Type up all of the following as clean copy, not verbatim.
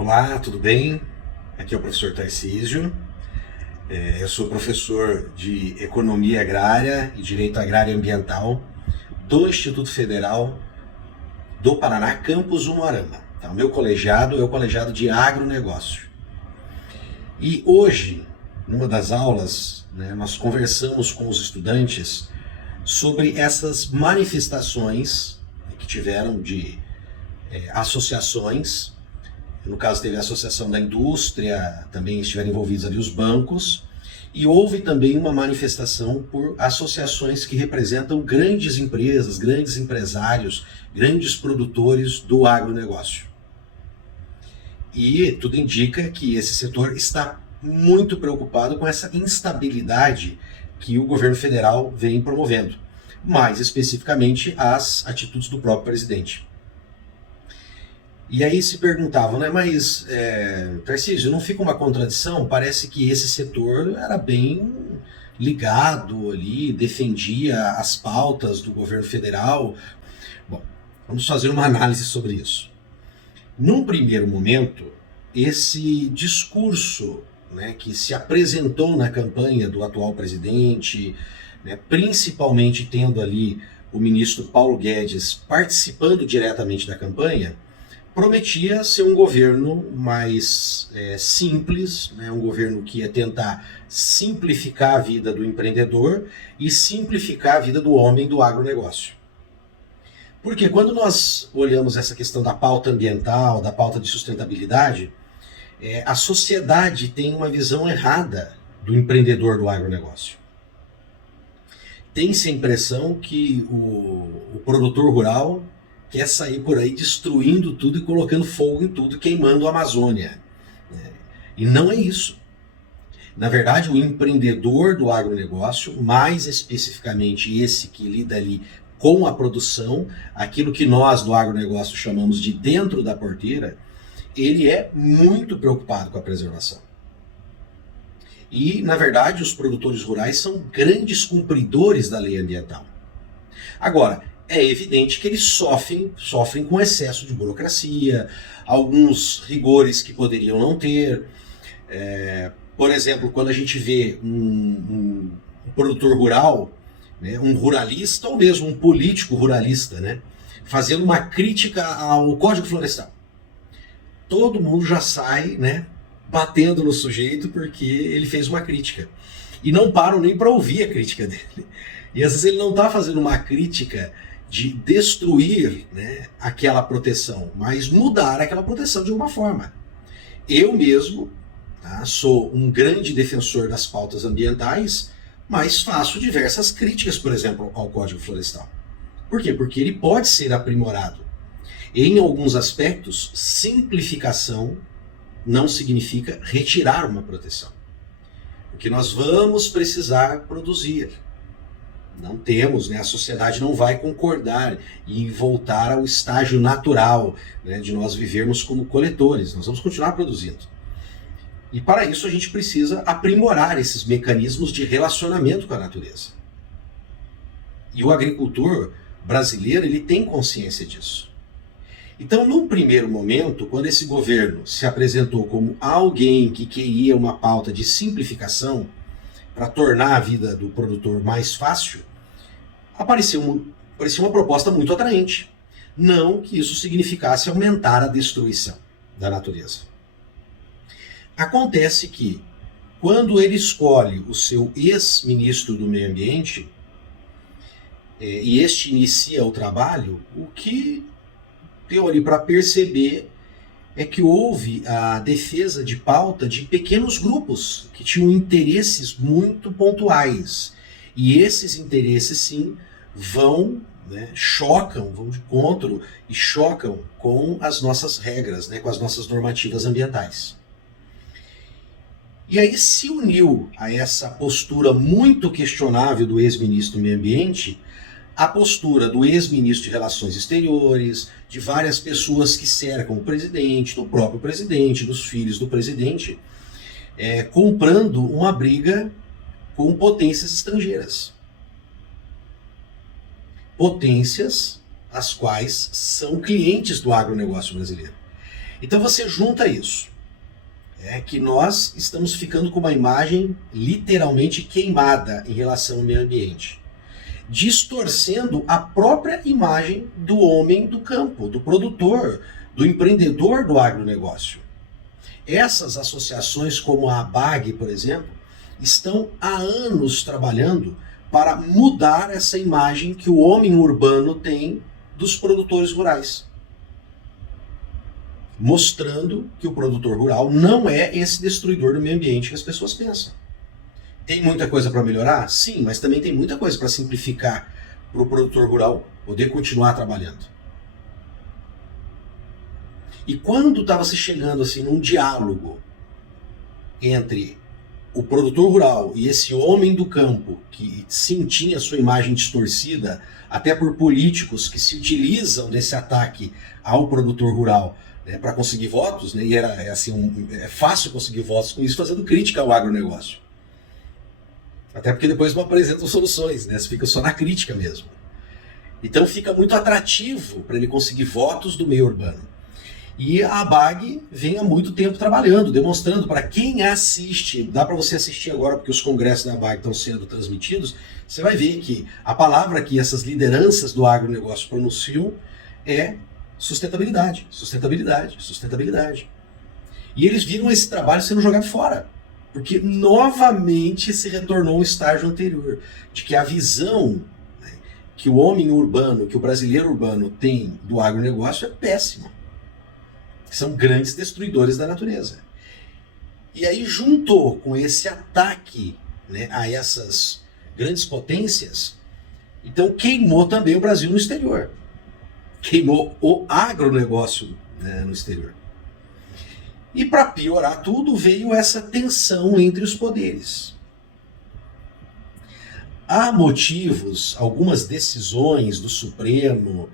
Olá, tudo bem? Aqui é o professor Tarcísio. Eu sou professor de Economia Agrária e Direito Agrário e Ambiental do Instituto Federal do Paraná, campus Umuarama. Tá? O meu colegiado é o colegiado de agronegócio. E hoje, numa das aulas, nós conversamos com os estudantes sobre essas manifestações que tiveram de associações. No caso, teve a Associação da Indústria, também estiveram envolvidos ali os bancos, e houve também uma manifestação por associações que representam grandes empresas, grandes empresários, grandes produtores do agronegócio. E tudo indica que esse setor está muito preocupado com essa instabilidade que o governo federal vem promovendo, mais especificamente as atitudes do próprio presidente. E aí se perguntavam, mas Tarcísio, não fica uma contradição? Parece que esse setor era bem ligado ali, defendia as pautas do governo federal. Bom, vamos fazer uma análise sobre isso. Num primeiro momento, esse discurso que se apresentou na campanha do atual presidente, principalmente tendo ali o ministro Paulo Guedes participando diretamente da campanha, prometia ser um governo mais simples, um governo que ia tentar simplificar a vida do empreendedor e simplificar a vida do homem do agronegócio. Porque quando nós olhamos essa questão da pauta ambiental, da pauta de sustentabilidade, a sociedade tem uma visão errada do empreendedor do agronegócio. Tem-se a impressão que o produtor rural quer sair por aí destruindo tudo e colocando fogo em tudo, queimando a Amazônia. E não é isso. Na verdade, o empreendedor do agronegócio, mais especificamente esse que lida ali com a produção, aquilo que nós do agronegócio chamamos de dentro da porteira, ele é muito preocupado com a preservação. E, na verdade, os produtores rurais são grandes cumpridores da lei ambiental. Agora, é evidente que eles sofrem com excesso de burocracia, alguns rigores que poderiam não ter. Por exemplo, quando a gente vê um produtor rural, um ruralista ou mesmo um político ruralista, fazendo uma crítica ao Código Florestal, todo mundo já sai batendo no sujeito porque ele fez uma crítica. E não param nem para ouvir a crítica dele. E às vezes ele não está fazendo uma crítica de destruir aquela proteção, mas mudar aquela proteção de alguma forma. Eu mesmo sou um grande defensor das pautas ambientais, mas faço diversas críticas, por exemplo, ao Código Florestal. Por quê? Porque ele pode ser aprimorado. Em alguns aspectos, simplificação não significa retirar uma proteção. Porque nós vamos precisar produzir. Não temos, a sociedade não vai concordar em voltar ao estágio natural de nós vivermos como coletores. Nós vamos continuar produzindo. E para isso a gente precisa aprimorar esses mecanismos de relacionamento com a natureza. E o agricultor brasileiro, ele tem consciência disso. Então, num primeiro momento, quando esse governo se apresentou como alguém que queria uma pauta de simplificação para tornar a vida do produtor mais fácil, parecia uma proposta muito atraente. Não que isso significasse aumentar a destruição da natureza. Acontece que, quando ele escolhe o seu ex-ministro do Meio Ambiente, e este inicia o trabalho, o que deu ali para perceber é que houve a defesa de pauta de pequenos grupos que tinham interesses muito pontuais. E esses interesses, sim, vão de encontro e chocam com as nossas regras, com as nossas normativas ambientais. E aí se uniu a essa postura muito questionável do ex-ministro do Meio Ambiente a postura do ex-ministro de Relações Exteriores, de várias pessoas que cercam o presidente, do próprio presidente, dos filhos do presidente, comprando uma briga com potências estrangeiras. Potências as quais são clientes do agronegócio brasileiro. Então você junta isso, que nós estamos ficando com uma imagem literalmente queimada em relação ao meio ambiente, distorcendo a própria imagem do homem do campo, do produtor, do empreendedor do agronegócio. Essas associações como a ABAG, por exemplo, estão há anos trabalhando para mudar essa imagem que o homem urbano tem dos produtores rurais, mostrando que o produtor rural não é esse destruidor do meio ambiente que as pessoas pensam. Tem muita coisa para melhorar? Sim, mas também tem muita coisa para simplificar para o produtor rural poder continuar trabalhando. E quando estava se chegando assim num diálogo entre o produtor rural e esse homem do campo, que sim tinha sua imagem distorcida, até por políticos que se utilizam desse ataque ao produtor rural, né, para conseguir votos, né, e é fácil conseguir votos com isso fazendo crítica ao agronegócio. Até porque depois não apresentam soluções, né, você fica só na crítica mesmo. Então fica muito atrativo para ele conseguir votos do meio urbano. E a ABAG vem há muito tempo trabalhando, demonstrando para quem assiste, dá para você assistir agora porque os congressos da ABAG estão sendo transmitidos, você vai ver que a palavra que essas lideranças do agronegócio pronunciam é sustentabilidade, sustentabilidade, sustentabilidade. E eles viram esse trabalho sendo jogado fora, porque novamente se retornou ao estágio anterior, de que a visão, né, que o homem urbano, que o brasileiro urbano tem do agronegócio é péssima. São grandes destruidores da natureza. E aí juntou com esse ataque, né, a essas grandes potências, então queimou também o Brasil no exterior. Queimou o agronegócio, né, no exterior. E para piorar tudo, veio essa tensão entre os poderes. Há motivos, algumas decisões do Supremo,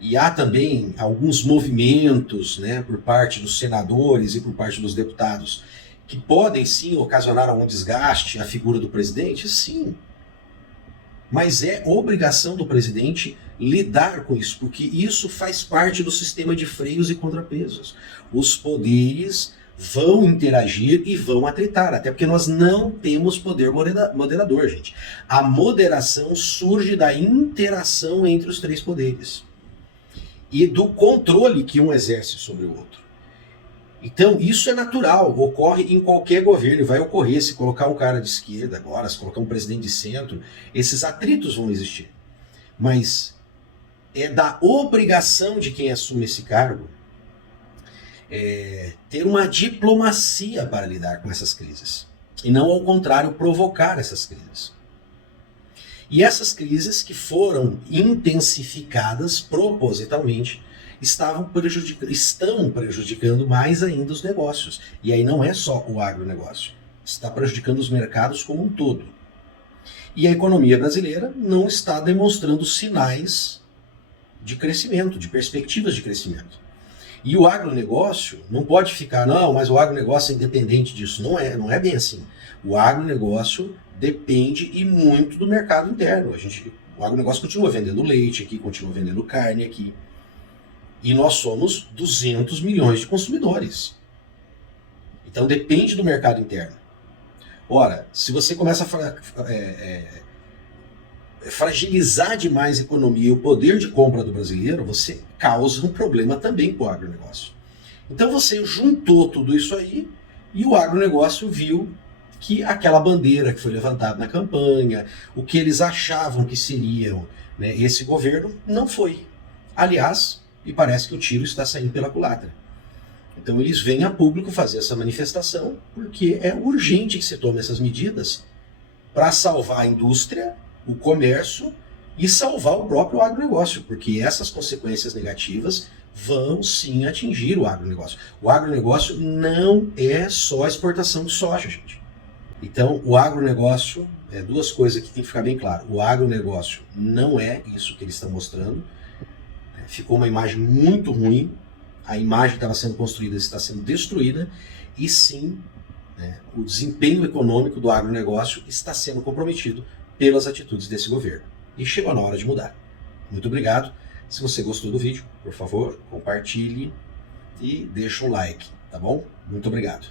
e há também alguns movimentos, né, por parte dos senadores e por parte dos deputados que podem sim ocasionar algum desgaste à figura do presidente? Sim. Mas é obrigação do presidente lidar com isso, porque isso faz parte do sistema de freios e contrapesos. Os poderes vão interagir e vão atritar, até porque nós não temos poder moderador, gente. A moderação surge da interação entre os três poderes e do controle que um exerce sobre o outro. Então, isso é natural, ocorre em qualquer governo, e vai ocorrer se colocar um cara de esquerda agora, se colocar um presidente de centro, esses atritos vão existir. Mas é da obrigação de quem assume esse cargo ter uma diplomacia para lidar com essas crises, e não, ao contrário, provocar essas crises. E essas crises que foram intensificadas propositalmente estão prejudicando mais ainda os negócios. E aí não é só o agronegócio, está prejudicando os mercados como um todo. E a economia brasileira não está demonstrando sinais de crescimento, de perspectivas de crescimento. E o agronegócio não pode ficar, não, mas o agronegócio é independente disso. Não é bem assim. O agronegócio depende e muito do mercado interno. O agronegócio continua vendendo leite aqui, continua vendendo carne aqui. E nós somos 200 milhões de consumidores. Então depende do mercado interno. Ora, se você começa a fragilizar demais a economia e o poder de compra do brasileiro, você causa um problema também para o agronegócio. Então você juntou tudo isso aí e o agronegócio viu que aquela bandeira que foi levantada na campanha, o que eles achavam que seriam, né, esse governo, não foi. Aliás, e parece que o tiro está saindo pela culatra. Então eles vêm a público fazer essa manifestação porque é urgente que se tome essas medidas para salvar a indústria, o comércio e salvar o próprio agronegócio, porque essas consequências negativas vão sim atingir o agronegócio. O agronegócio não é só exportação de soja, gente. Então, o agronegócio, duas coisas que tem que ficar bem claro. O agronegócio não é isso que eles estão mostrando. Ficou uma imagem muito ruim. A imagem que estava sendo construída está sendo destruída. E sim, o desempenho econômico do agronegócio está sendo comprometido pelas atitudes desse governo. E chegou na hora de mudar. Muito obrigado. Se você gostou do vídeo, por favor, compartilhe. e deixa um like, tá bom? Muito obrigado.